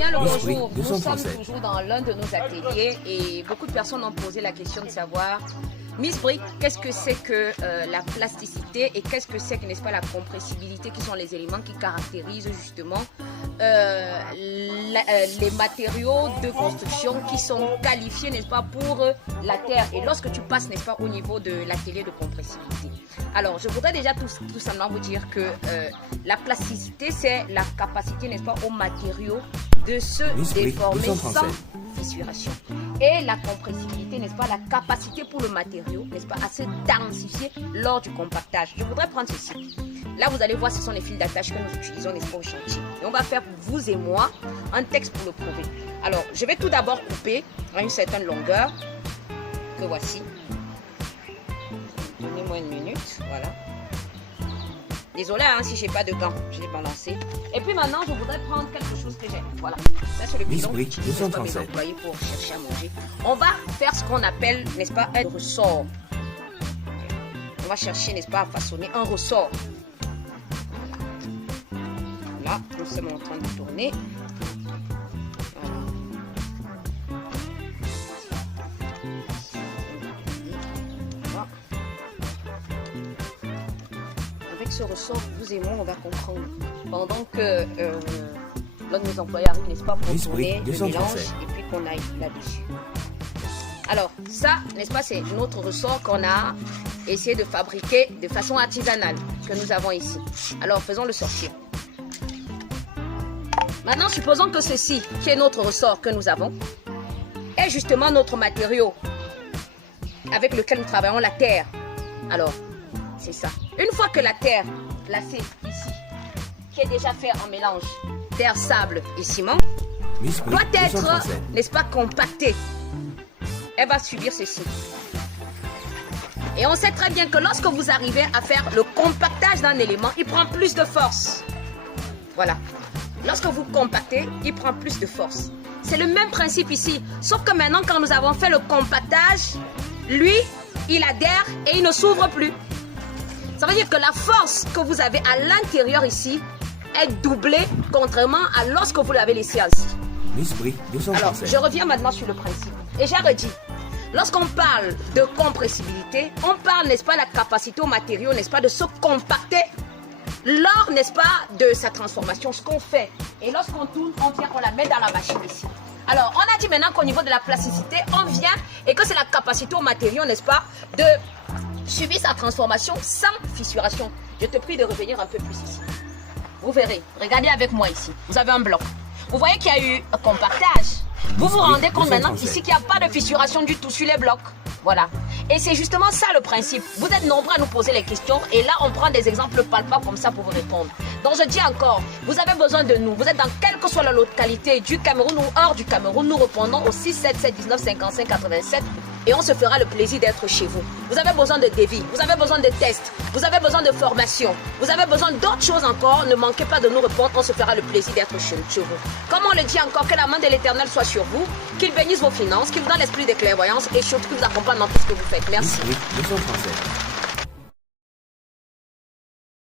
Bien le L'esprit bonjour, de nous son sommes français. toujours dans l'un de nos ateliers et beaucoup de personnes ont posé la question de savoir, Miss Brick, qu'est-ce que c'est que la plasticité et qu'est-ce que c'est que, n'est-ce pas, la compressibilité, qui sont les éléments qui caractérisent justement les matériaux de construction qui sont qualifiés, n'est-ce pas, pour la terre. Et lorsque tu passes, n'est-ce pas, au niveau de l'atelier de compressibilité. Alors, je voudrais déjà tout simplement vous dire que la plasticité, c'est la capacité, n'est-ce pas, aux matériaux de se déformer sans fissuration. Et la compressibilité, n'est-ce pas, la capacité pour le matériau, n'est-ce pas, à se densifier lors du compactage. Je voudrais prendre ceci. Là, vous allez voir, ce sont les fils d'attache que nous utilisons, n'est-ce pas, au chantier. Et on va faire, vous et moi, un texte pour le prouver. Alors, je vais tout d'abord couper à une certaine longueur, que voici. Donnez-moi une minute, voilà. Désolé hein, si je n'ai pas de gants, je l'ai balancé. Et puis maintenant, je voudrais prendre quelque chose que j'ai. Voilà. Ça, c'est le pilon que j'utilise pas mes employés pour chercher à manger. On va faire ce qu'on appelle, n'est-ce pas, un ressort. On va chercher, n'est-ce pas, à façonner un ressort. Voilà. Là, nous sommes en train de tourner. Voilà. Avec ce ressort, vous et moi, on va comprendre. Pendant que l'un de nos employés arrive, n'est-ce pas, pour tourner le mélange et puis qu'on aille là-dessus. Alors, ça, n'est-ce pas, c'est notre ressort qu'on a essayé de fabriquer de façon artisanale, que nous avons ici. Alors, faisons-le sortir. Maintenant, supposons que ceci, qui est notre ressort que nous avons, est justement notre matériau avec lequel nous travaillons, la terre. Alors, c'est ça. Une fois que la terre placée ici, qui est déjà fait en mélange terre, sable et ciment, doit être, n'est-ce pas, compactée, elle va subir ceci. Et on sait très bien que lorsque vous arrivez à faire le compactage d'un élément, il prend plus de force. Voilà. Lorsque vous compactez, il prend plus de force. C'est le même principe ici. Sauf que maintenant, quand nous avons fait le compactage, lui, il adhère et il ne s'ouvre plus. Ça veut dire que la force que vous avez à l'intérieur ici est doublée, contrairement à lorsque vous l'avez laissé ainsi. Alors, je reviens maintenant sur le principe. Et j'ai redit, lorsqu'on parle de compressibilité, on parle, n'est-ce pas, la capacité au matériau, n'est-ce pas, de se compacter lors, n'est-ce pas, de sa transformation, ce qu'on fait. Et lorsqu'on tourne, on la met dans la machine ici. Alors, on a dit maintenant qu'au niveau de la plasticité, on vient et que c'est la capacité au matériau, n'est-ce pas, de subir sa transformation sans fissuration. Je te prie de revenir un peu plus ici. Vous verrez, regardez avec moi ici. Vous avez un bloc. Vous voyez qu'il y a eu un compactage. Vous vous rendez compte maintenant ici qu'il n'y a pas de fissuration du tout sur les blocs. Voilà. Et c'est justement ça le principe. Vous êtes nombreux à nous poser les questions et là on prend des exemples palpables comme ça pour vous répondre. Donc je dis encore, vous avez besoin de nous. Vous êtes dans quelle que soit la localité du Cameroun ou hors du Cameroun, nous répondons au 677 19 55 87 et on se fera le plaisir d'être chez vous. Vous avez besoin de devis, vous avez besoin de tests, vous avez besoin de formation, vous avez besoin d'autres choses encore. Ne manquez pas de nous répondre, on se fera le plaisir d'être chez vous. Comme on le dit encore, que la main de l'Éternel soit sur vous, qu'il bénisse vos finances, qu'il vous donne l'esprit de clairvoyance et surtout qu'il vous accompagne dans tout ce que vous faites. Merci.